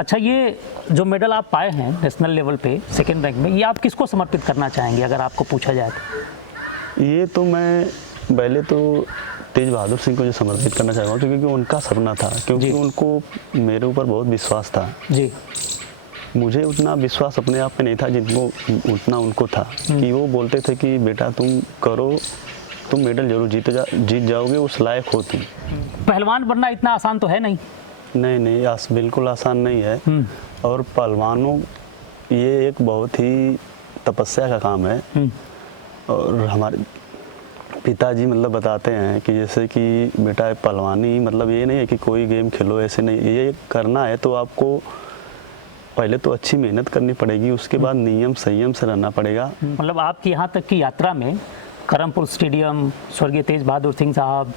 अच्छा, ये जो मेडल आप पाए हैं नेशनल लेवल पे सेकेंड रैंक में, ये आप किसको समर्पित करना चाहेंगे अगर आपको पूछा जाए तो? ये तो मैं पहले तो तेज बहादुर सिंह को जो समर्पित करना चाहूँगा, क्योंकि उनका सपना था, क्योंकि उनको मेरे ऊपर बहुत विश्वास था जी। मुझे उतना विश्वास अपने आप पे नहीं था जिनको उतना उनको था, कि वो बोलते थे कि बेटा तुम करो, तुम मेडल जरूर जीत जाओगे, उस लायक हो तुम। पहलवान बनना इतना आसान तो है नहीं। नहीं, बिल्कुल आसान नहीं है। और पहलवानों, ये एक बहुत ही तपस्या का काम है। और हमारे पिताजी मतलब बताते हैं कि जैसे कि बेटा पहलवानी मतलब ये नहीं है कि कोई गेम खेलो, ऐसे नहीं, ये करना है तो आपको पहले तो अच्छी मेहनत करनी पड़ेगी, उसके बाद नियम संयम से रहना पड़ेगा। मतलब आपकी यहाँ तक की यात्रा में करमपुर स्टेडियम, स्वर्गीय तेज बहादुर सिंह साहब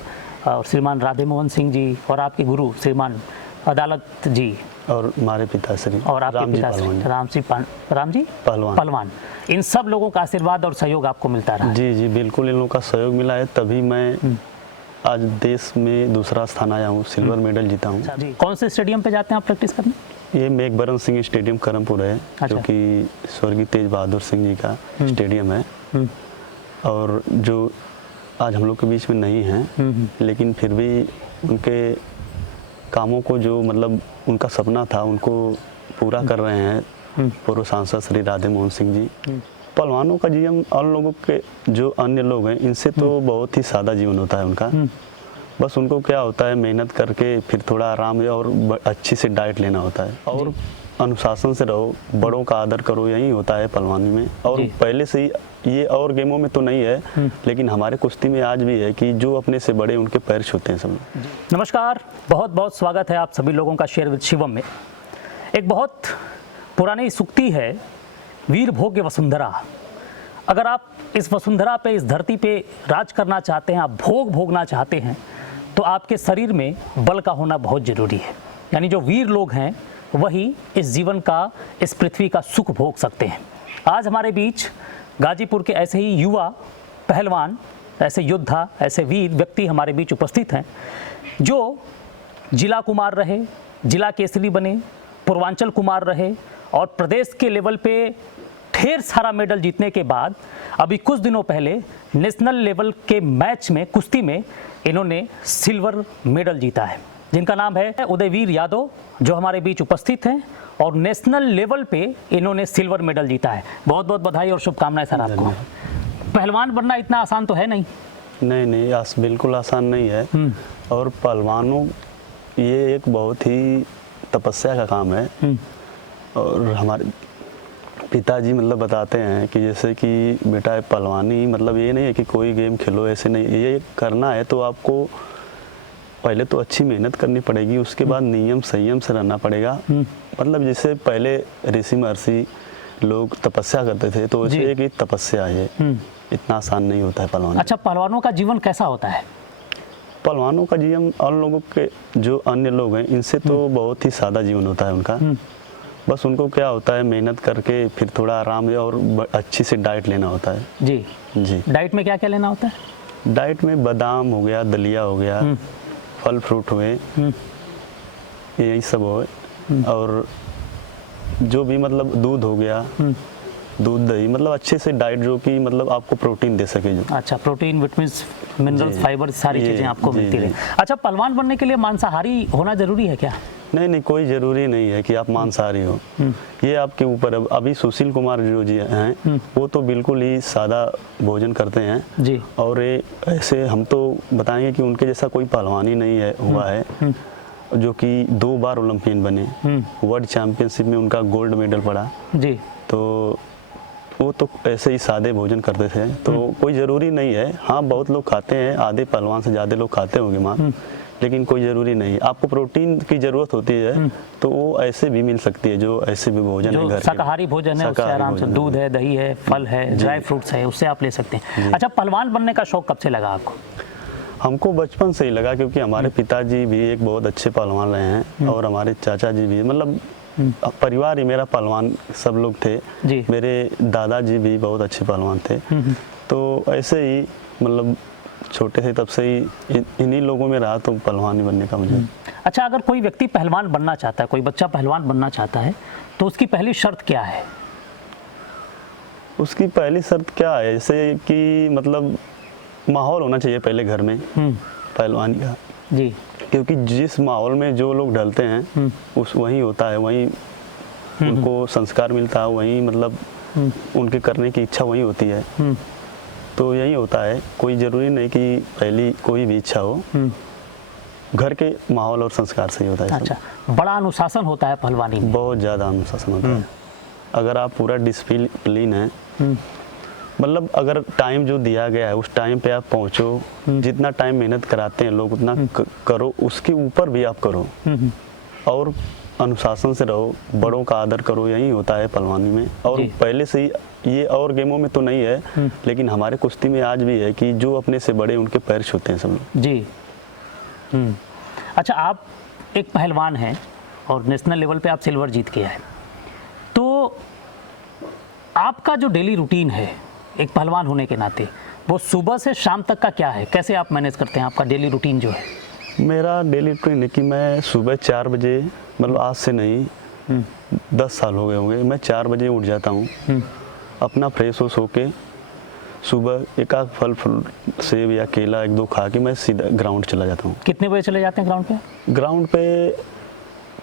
और श्रीमान राधे मोहन सिंह जी और आपके गुरु श्रीमान अदालत जी और हमारे पिताश्री और आपके पिताश्री राम जी पहलवान, इन सब लोगों का आशीर्वाद और सहयोग आपको मिलता रहा? जी बिल्कुल, इन लोगों का सहयोग मिला है, तभी मैं आज देश में दूसरा स्थान आया हूँ, सिल्वर मेडल जीता हूँ। कौन से स्टेडियम पे जाते हैं आप प्रैक्टिस करने? ये मेघबरन सिंह स्टेडियम करमपुर है। जो कि स्वर्गीय तेज बहादुर सिंह जी का स्टेडियम है। और जो आज हम लोग के बीच में नहीं है, लेकिन फिर भी उनके कामों को, जो मतलब उनका सपना था, उनको पूरा कर रहे हैं पूर्व सांसद श्री राधे मोहन सिंह जी। पहलवानों का जीवन अन्य लोगों के, जो अन्य लोग हैं, इनसे तो बहुत ही सादा जीवन होता है उनका। बस उनको क्या होता है, मेहनत करके फिर थोड़ा आराम और अच्छी से डाइट लेना होता है और अनुशासन से रहो, बड़ों का आदर करो, यही होता है पहलवानी में। और पहले से ही ये और गेमों में तो नहीं है, लेकिन हमारे कुश्ती में आज भी है कि जो अपने से बड़े उनके पैर छूते हैं सब। नमस्कार, बहुत बहुत स्वागत है आप सभी लोगों का शेयर विद शिवम में। एक बहुत पुरानी सूक्ति है, वीर भोग्य वसुंधरा। अगर आप इस वसुंधरा पे, इस धरती पे राज करना चाहते हैं, आप भोग भोगना चाहते हैं, तो आपके शरीर में बल का होना बहुत ज़रूरी है। यानी जो वीर लोग हैं वही इस जीवन का, इस पृथ्वी का सुख भोग सकते हैं। आज हमारे बीच गाजीपुर के ऐसे ही युवा पहलवान, ऐसे योद्धा, ऐसे वीर व्यक्ति हमारे बीच उपस्थित हैं, जो जिला कुमार रहे, जिला केसरी बने, पूर्वांचल कुमार रहे और प्रदेश के लेवल पे ढेर सारा मेडल जीतने के बाद अभी कुछ दिनों पहले नेशनल लेवल के मैच में, कुश्ती में इन्होंने सिल्वर मेडल जीता है, जिनका नाम है उदयवीर यादव, जो हमारे बीच उपस्थित हैं और नेशनल लेवल पे इन्होंने सिल्वर मेडल जीता है। बहुत बहुत बधाई और शुभकामनाएं सर आपको। पहलवान बनना इतना आसान तो है नहीं। नहीं, बिल्कुल आसान नहीं है। और पहलवानों, ये एक बहुत ही तपस्या का काम है। और हमारे पिताजी मतलब बताते हैं कि जैसे कि बेटा पहलवानी मतलब ये नहीं है कि कोई गेम खेलो, ऐसे नहीं, ये करना है तो आपको पहले तो अच्छी मेहनत करनी पड़ेगी, उसके बाद नियम संयम से रहना पड़ेगा। मतलब जैसे पहले ऋषि महर्षि लोग तपस्या करते थे, तो वैसे एक ही तपस्या है, इतना आसान नहीं होता है पहलवान। अच्छा, पहलवानों का जीवन कैसा होता है? पहलवानों का जीवन अन्य लोगों के, जो अन्य लोग हैं, इनसे तो बहुत ही सादा जीवन होता है उनका। बस उनको क्या होता है, मेहनत करके फिर थोड़ा आराम और अच्छी से डाइट लेना होता है। जी। डाइट में क्या क्या लेना होता है? डाइट में बादाम हो गया, दलिया हो गया, फल फ्रूट हुए, यही सब हो। और जो भी मतलब दूध हो गया, दूध दही, मतलब अच्छे से डाइट जो कि मतलब आपको प्रोटीन दे सके। जो अच्छा, प्रोटीन, विटामिन्स, मिनरल्स, फाइबर, सारी चीज़ें आपको मिलती रहे। अच्छा, पहलवान बनने के लिए मांसाहारी होना जरूरी है क्या? नहीं, कोई ज़रूरी नहीं है कि आप मांसाहारी हो, ये आपके ऊपर है। अभी सुशील कुमार जो जी हैं, वो तो बिल्कुल ही सादा भोजन करते हैं जी। और ये ऐसे हम तो बताएंगे कि उनके जैसा कोई पहलवान ही नहीं है हुआ है, जो कि 2 बार ओलंपियन बने, वर्ल्ड चैंपियनशिप में उनका गोल्ड मेडल पड़ा जी। तो वो तो ऐसे ही सादे भोजन करते थे, तो कोई ज़रूरी नहीं है। हाँ, बहुत लोग खाते हैं, आधे पहलवान से ज़्यादा लोग खाते होंगे मां, लेकिन कोई ज़रूरी नहीं। आपको प्रोटीन की ज़रूरत होती है तो वो ऐसे भी मिल सकती है, जो ऐसे भी भोजन है, घर शाकाहारी भोजन है, उससे आराम से दूध है, दही है, फल है, ड्राई फ्रूट्स है, उससे आप ले सकते हैं। अच्छा, पहलवान बनने का शौक कब से लगा आपको? हमको बचपन से ही लगा, क्योंकि हमारे पिताजी भी एक बहुत अच्छे पहलवान रहे हैं और हमारे चाचा जी भी, मतलब परिवार ही मेरा पहलवान सब लोग थे जी। मेरे दादाजी भी बहुत अच्छे पहलवान थे। तो ऐसे ही मतलब छोटे से तब से ही इन्हीं लोगों में रहा, तो पहलवान ही बनने का मुझे। अच्छा, अगर कोई व्यक्ति पहलवान बनना चाहता है, कोई बच्चा पहलवान बनना चाहता है, तो उसकी पहली शर्त क्या है? उसकी पहली शर्त क्या है, जैसे कि मतलब माहौल होना चाहिए पहले घर में पहलवानी का जी। क्योंकि जिस माहौल में जो लोग ढलते हैं उस वही होता है, वही उनको संस्कार मिलता है, वही मतलब उनके करने की इच्छा वही होती है। तो यही होता है, कोई ज़रूरी नहीं कि पहली कोई भी इच्छा हो, घर के माहौल और संस्कार से ही होता है। अच्छा, बड़ा अनुशासन होता है पहलवानी में? बहुत ज़्यादा अनुशासन होता है। अगर आप पूरा डिसिप्लिन है, मतलब अगर टाइम जो दिया गया है उस टाइम पे आप पहुंचो, जितना टाइम मेहनत कराते हैं लोग उतना करो, उसके ऊपर भी आप करो और अनुशासन से रहो, बड़ों का आदर करो, यही होता है पहलवानी में। और पहले से ही ये और गेमों में तो नहीं है, लेकिन हमारे कुश्ती में आज भी है कि जो अपने से बड़े उनके पैर छूते हैं सब लोग। जी। अच्छा, आप एक पहलवान हैं और नेशनल लेवल पे आप सिल्वर जीत के आए, तो आपका जो डेली रूटीन है एक पहलवान होने के नाते, वो सुबह से शाम तक का क्या है? कैसे आप मैनेज करते हैं आपका डेली रूटीन जो है? मेरा डेली रूटीन है कि मैं सुबह 4 बजे, मतलब आज से नहीं 10 साल हो गए होंगे, मैं 4 बजे उठ जाता हूँ, अपना फ्रेश हो सो के सुबह एक आध फल सेब या केला 1-2 खा के मैं सीधा ग्राउंड चला जाता हूँ। कितने बजे चले जाते हैं ग्राउंड पे? ग्राउंड पे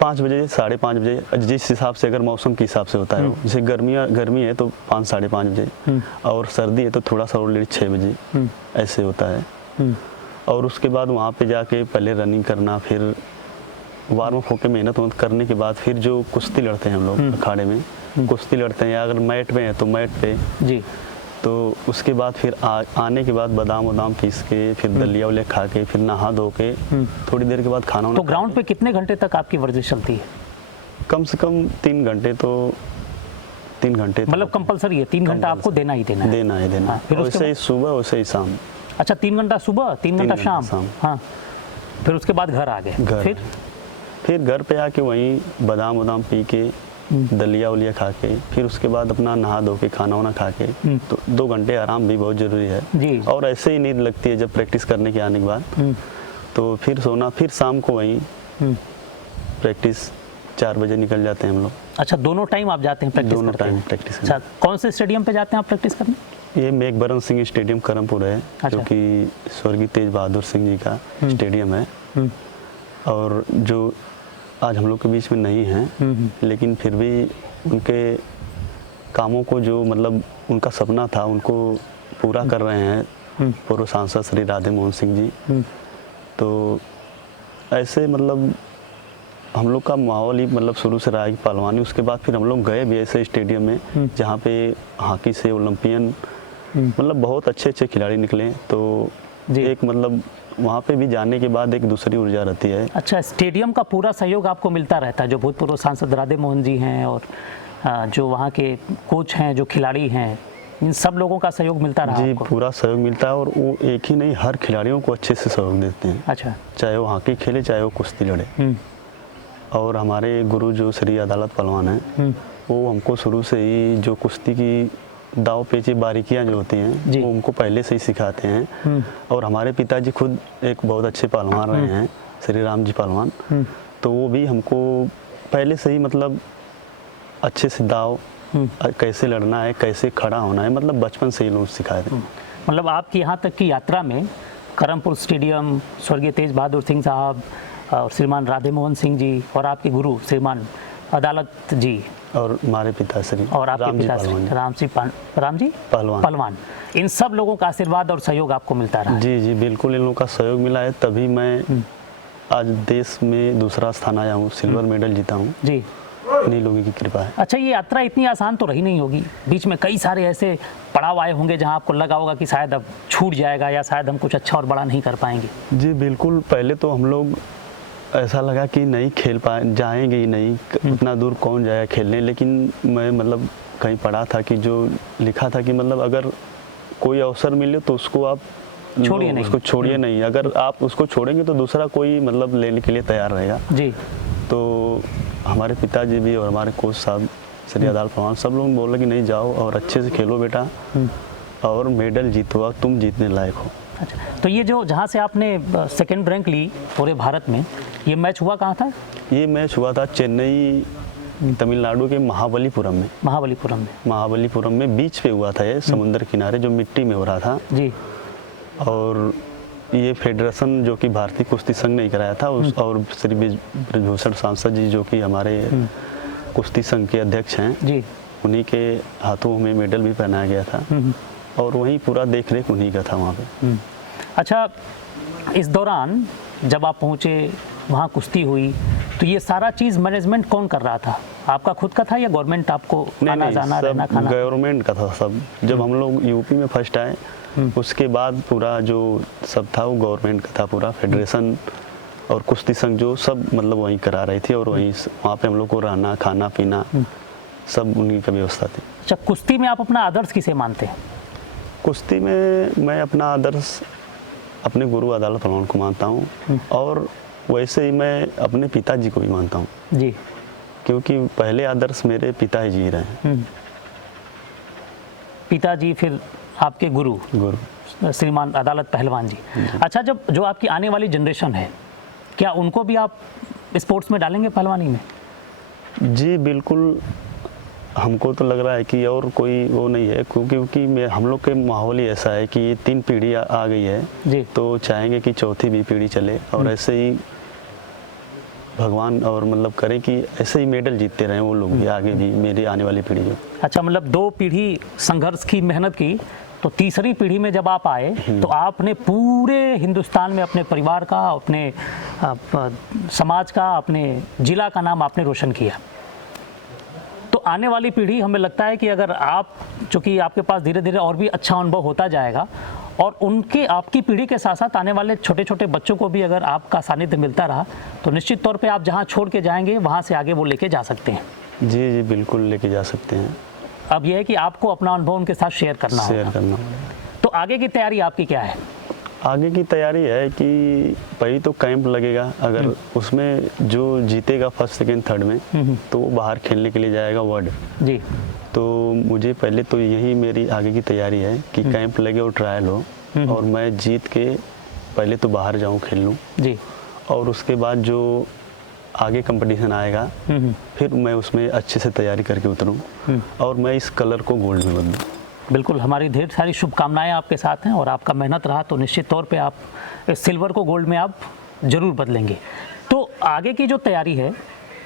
5 बजे, 5:30 बजे, जिस हिसाब से, अगर मौसम के हिसाब से होता है। जैसे गर्मी है तो 5, 5:30 बजे, और सर्दी है तो थोड़ा सा और लेट 6 बजे, ऐसे होता है। और उसके बाद वहाँ पे जाके पहले रनिंग करना, फिर वार्म अप होकर मेहनत करने के बाद फिर जो कुश्ती लड़ते हैं हम लोग अखाड़े में, कुश्ती लड़ते हैं, या अगर मैट में है तो मैट पे जी। तो उसके बाद फिर आने के बाद बादाम पीस के, फिर दलिया वलिया खा के, फिर नहा धो के थोड़ी देर के बाद खाना। तो ग्राउंड पे कितने घंटे तक आपकी वर्जिश चलती है? कम से कम 3 घंटे तो 3 घंटे, मतलब कंपलसरी है 3 घंटा आपको देना ही देना है? हाँ, फिर वैसे ही सुबह वैसे ही शाम। अच्छा, 3 घंटा सुबह, 3 घंटा शाम। हाँ, फिर उसके बाद घर आ गए? फिर घर पे आके वहीं बादाम पी के, दलिया उलिया खा के, फिर उसके बाद अपना नहा धो के खाना वाना खा के, तो 2 घंटे आराम भी बहुत ज़रूरी है जी। और ऐसे ही नींद लगती है जब प्रैक्टिस करने के आने के बाद, तो फिर सोना, फिर शाम को वहीं प्रैक्टिस 4 बजे निकल जाते हैं हम लोग। अच्छा, दोनों टाइम आप जाते हैं प्रैक्टिस? दोनों टाइम प्रैक्टिस। अच्छा, कौन से स्टेडियम पे जाते हैं आप प्रैक्टिस करने? ये मेघबरन सिंह स्टेडियम करमपुर है। अच्छा। जो कि स्वर्गीय तेज बहादुर सिंह जी का स्टेडियम है, और जो आज हम लोग के बीच में नहीं है, लेकिन फिर भी उनके कामों को, जो मतलब उनका सपना था, उनको पूरा कर रहे हैं पूर्व सांसद श्री राधे मोहन सिंह जी। तो ऐसे मतलब हम लोग का माहौल ही मतलब शुरू से रहा है पहलवानी। उसके बाद फिर हम लोग गए भी ऐसे स्टेडियम में जहाँ पे हॉकी से ओलंपियन मतलब बहुत अच्छे खिलाड़ी निकले, तो एक मतलब वहाँ पे भी जाने के बाद एक दूसरी ऊर्जा रहती है। अच्छा, स्टेडियम का पूरा सहयोग आपको मिलता रहता है? जो भूतपूर्व सांसद राधे मोहन जी हैं और जो वहाँ के कोच हैं, जो खिलाड़ी हैं, इन सब लोगों का सहयोग मिलता रहा जी? आपको? पूरा सहयोग मिलता है, और वो एक ही नहीं, हर खिलाड़ियों को अच्छे से सहयोग देते हैं। अच्छा। चाहे वो हॉकी खेले, चाहे वो कुश्ती लड़े। और हमारे गुरु जो श्री अदालत पहलवान हैं, वो हमको शुरू से ही जो कुश्ती की दाव पेची बारीकियां जो होती हैं वो उनको पहले से ही सिखाते हैं। और हमारे पिताजी खुद एक बहुत अच्छे पहलवान रहे हैं, श्री राम जी पहलवान, तो वो भी हमको पहले से ही मतलब अच्छे से दाव कैसे लड़ना है, कैसे खड़ा होना है, मतलब बचपन से ही लोग सिखाए थे। मतलब आपकी यहाँ तक की यात्रा में करमपुर स्टेडियम, स्वर्गीय तेज बहादुर सिंह साहब और श्रीमान राधे मोहन सिंह जी, और आपके गुरु श्रीमान अदालत जी, और हमारे पिताश्री और आपके पिताश्री राम जी पहलवान, इन सब लोगों का आशीर्वाद और सहयोग आपको मिलता रहा? जी बिल्कुल, इन लोगों का सहयोग मिला है, तभी मैं आज देश में दूसरा स्थान आया हूँ, सिल्वर मेडल जीता हूँ जी, इन्हीं लोगों की कृपा है। अच्छा, ये यात्रा इतनी आसान तो रही नहीं होगी, बीच में कई सारे ऐसे पड़ाव आए होंगे जहाँ आपको लगा होगा कि शायद अब छूट जाएगा या शायद हम कुछ अच्छा और बड़ा नहीं कर पाएंगे? जी बिल्कुल, पहले तो हम लोग ऐसा लगा कि नहीं खेल जाएंगे ही नहीं, उतना दूर कौन जाएगा खेलने। लेकिन मैं मतलब कहीं पढ़ा था कि जो लिखा था कि मतलब अगर कोई अवसर मिले तो उसको आप छोड़िए नहीं, उसको छोड़िए नहीं, अगर आप उसको छोड़ेंगे तो दूसरा कोई मतलब लेने के लिए तैयार रहेगा जी। तो हमारे पिताजी भी और हमारे कोच साहब श्री अदालत पहलवान सब लोग बोले कि नहीं जाओ और अच्छे से खेलो बेटा, और मेडल जीतवा, तुम जीतने लायक हो। अच्छा, तो ये जो जहाँ से आपने सेकंड रैंक ली पूरे भारत में, ये मैच हुआ कहाँ था? ये मैच हुआ था चेन्नई, तमिलनाडु के महाबलीपुरम में। महाबलीपुरम में बीच पे हुआ था, ये समुद्र किनारे जो मिट्टी में हो रहा था जी। और ये फेडरेशन जो कि भारतीय कुश्ती संघ ने कराया था और श्री ब्रजभूषण सांसद जी जो कि हमारे कुश्ती संघ के अध्यक्ष हैं जी, उन्हीं के हाथों में मेडल भी पहनाया गया था और वहीं पूरा देख रेख उन्हीं का था वहाँ पे। अच्छा, इस दौरान जब आप पहुँचे वहाँ कुश्ती हुई तो ये सारा चीज़ मैनेजमेंट कौन कर रहा था? आपका खुद का था या गवर्नमेंट आपको आना जाना रहना खाना? गवर्नमेंट का था सब। जब हम लोग यूपी में फर्स्ट आए उसके बाद पूरा जो सब था वो गवर्नमेंट का था, पूरा फेडरेशन और कुश्ती संघ जो सब मतलब वहीं करा रही थी और वहीं वहाँ पे हम लोग को रहना खाना पीना सब उन्हीं का व्यवस्था थी। अच्छा, कुश्ती में आप अपना आदर्श किसे मानते हैं? कुश्ती में मैं अपना आदर्श अपने गुरु अदालत पहलवान को मानता हूँ और वैसे ही मैं अपने पिताजी को भी मानता हूँ जी, क्योंकि पहले आदर्श मेरे पिता जी रहे हैं। पिताजी, फिर आपके गुरु श्रीमान अदालत पहलवान जी। अच्छा, जब जो आपकी आने वाली जनरेशन है, क्या उनको भी आप स्पोर्ट्स में डालेंगे, पहलवानी में? जी बिल्कुल, हमको तो लग रहा है कि और कोई वो नहीं है क्योंकि हम लोग के माहौल ही ऐसा है कि ये 3 पीढ़ी आ गई है जी, तो चाहेंगे कि चौथी भी पीढ़ी चले और ऐसे ही भगवान और मतलब करें कि ऐसे ही मेडल जीतते रहें वो लोग भी आगे भी, मेरी आने वाली पीढ़ी जो। अच्छा, मतलब 2 पीढ़ी संघर्ष की, मेहनत की, तो तीसरी पीढ़ी में जब आप आए तो आपने पूरे हिंदुस्तान में अपने परिवार का, अपने समाज का, अपने जिला का नाम आपने रोशन किया। तो आने वाली पीढ़ी, हमें लगता है कि अगर आप, चूँकि आपके पास धीरे धीरे और भी अच्छा अनुभव होता जाएगा और उनके, आपकी पीढ़ी के साथ साथ आने वाले छोटे छोटे बच्चों को भी अगर आपका सानिध्य मिलता रहा तो निश्चित तौर पे आप जहाँ छोड़ के जाएंगे वहाँ से आगे वो लेके जा सकते हैं। जी जी बिल्कुल लेके जा सकते हैं। अब यह है कि आपको अपना अनुभव उनके साथ शेयर करना होगा। तो आगे की तैयारी आपकी क्या है? आगे की तैयारी है कि पहले तो कैंप लगेगा, अगर उसमें जो जीतेगा फर्स्ट सेकंड थर्ड में तो वो बाहर खेलने के लिए जाएगा वर्ल्ड जी। तो मुझे पहले तो यही मेरी आगे की तैयारी है कि कैंप लगे और ट्रायल हो और मैं जीत के पहले तो बाहर जाऊं खेल लूं जी, और उसके बाद जो आगे कंपटीशन आएगा फिर मैं उसमें अच्छे से तैयारी करके उतरूं और मैं इस कलर को गोल्ड में बदलूं। बिल्कुल, हमारी ढेर सारी शुभकामनाएं आपके साथ हैं और आपका मेहनत रहा तो निश्चित तौर पे आप इस सिल्वर को गोल्ड में आप ज़रूर बदलेंगे। तो आगे की जो तैयारी है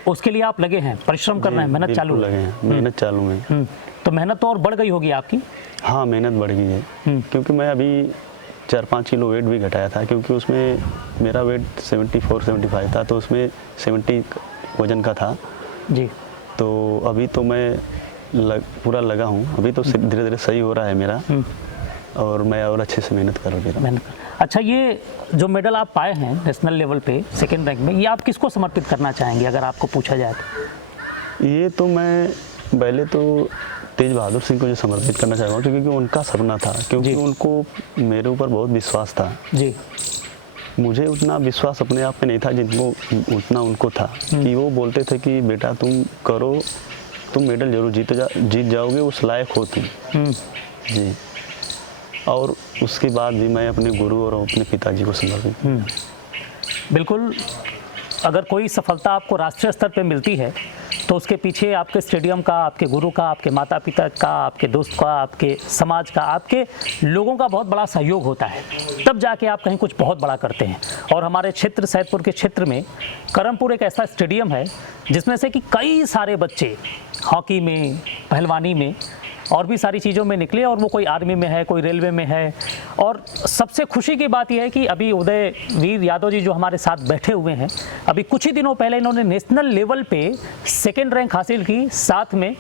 उसके लिए आप लगे हैं, परिश्रम कर रहे हैं, मेहनत चालू लगे हैं, मेहनत चालू है। तो मेहनत तो और बढ़ गई होगी आपकी? हाँ, मेहनत बढ़ गई है क्योंकि मैं अभी 4-5 किलो वेट भी घटाया था क्योंकि उसमें मेरा वेट 74-75 था तो उसमें 70 वजन का था जी। तो अभी तो मैं पूरा लगा हूँ, अभी तो धीरे धीरे सही हो रहा है मेरा और मैं और अच्छे से मेहनत कर रहा हूँ। अच्छा, ये जो मेडल आप पाए हैं नेशनल लेवल पे सेकेंड रैंक में, ये आप किसको समर्पित करना चाहेंगे अगर आपको पूछा जाए तो? ये तो मैं पहले तो तेज बहादुर सिंह को जो समर्पित करना चाहूँगा क्योंकि उनका सपना था, क्योंकि उनको मेरे ऊपर बहुत विश्वास था जी। मुझे उतना विश्वास अपने आप पे नहीं था जिनको उतना उनको था कि वो बोलते थे कि बेटा तुम करो, तुम मेडल जरूर जीत जाओगे, उस लायक हो तुम जी। और उसके बाद भी मैं अपने गुरु और अपने पिताजी को समर्पित। बिल्कुल, अगर कोई सफलता आपको राष्ट्रीय स्तर पे मिलती है तो उसके पीछे आपके स्टेडियम का, आपके गुरु का, आपके माता पिता का, आपके दोस्त का, आपके समाज का, आपके लोगों का बहुत बड़ा सहयोग होता है, तब जाके आप कहीं कुछ बहुत बड़ा करते हैं। और हमारे क्षेत्र, सैदपुर के क्षेत्र में करमपुर एक ऐसा स्टेडियम है जिसमें से कि कई सारे बच्चे हॉकी में, पहलवानी में और भी सारी चीज़ों में निकले और वो कोई आर्मी में है, कोई रेलवे में है। और सबसे खुशी की बात यह है कि अभी उदय वीर यादव जी जो हमारे साथ बैठे हुए हैं, अभी कुछ ही दिनों पहले इन्होंने नेशनल लेवल पे सेकेंड रैंक हासिल की। साथ में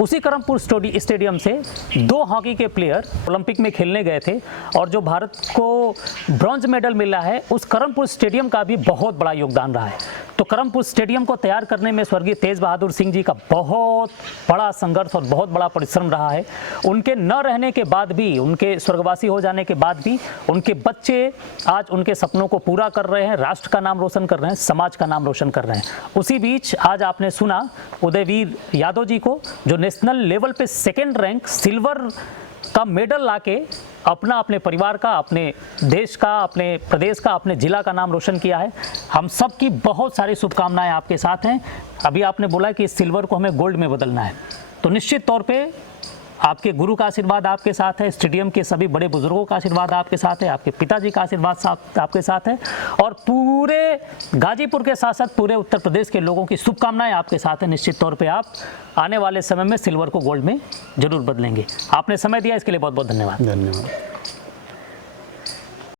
उसी करमपुर स्टेडियम से 2 हॉकी के प्लेयर ओलंपिक में खेलने गए थे और जो भारत को ब्रॉन्ज मेडल मिला है उस करमपुर स्टेडियम का भी बहुत बड़ा योगदान रहा है। तो करमपुर स्टेडियम को तैयार करने में स्वर्गीय तेज बहादुर सिंह जी का बहुत बड़ा संघर्ष और बहुत बड़ा परिश्रम रहा है। उनके न रहने के बाद भी, उनके स्वर्गवासी हो जाने के बाद भी उनके बच्चे आज उनके सपनों को पूरा कर रहे हैं, राष्ट्र का नाम रोशन कर रहे हैं, समाज का नाम रोशन कर रहे हैं। उसी बीच आज आपने सुना उदयवीर यादव जी को जो नेशनल लेवल पे सेकेंड रैंक सिल्वर का मेडल लाके अपना, अपने परिवार का, अपने देश का, अपने प्रदेश का, अपने जिला का नाम रोशन किया है। हम सब की बहुत सारी शुभकामनाएं आपके साथ हैं। अभी आपने बोला कि इस सिल्वर को हमें गोल्ड में बदलना है, तो निश्चित तौर पे आपके गुरु का आशीर्वाद आपके साथ है, स्टेडियम के सभी बड़े बुजुर्गों का आशीर्वाद आपके साथ है, आपके पिताजी का आशीर्वाद आपके साथ है, और पूरे गाजीपुर के साथ साथ पूरे उत्तर प्रदेश के लोगों की शुभकामनाएं आपके साथ है। निश्चित तौर पे आप आने वाले समय में सिल्वर को गोल्ड में जरूर बदलेंगे। आपने समय दिया, इसके लिए बहुत बहुत धन्यवाद। धन्यवाद।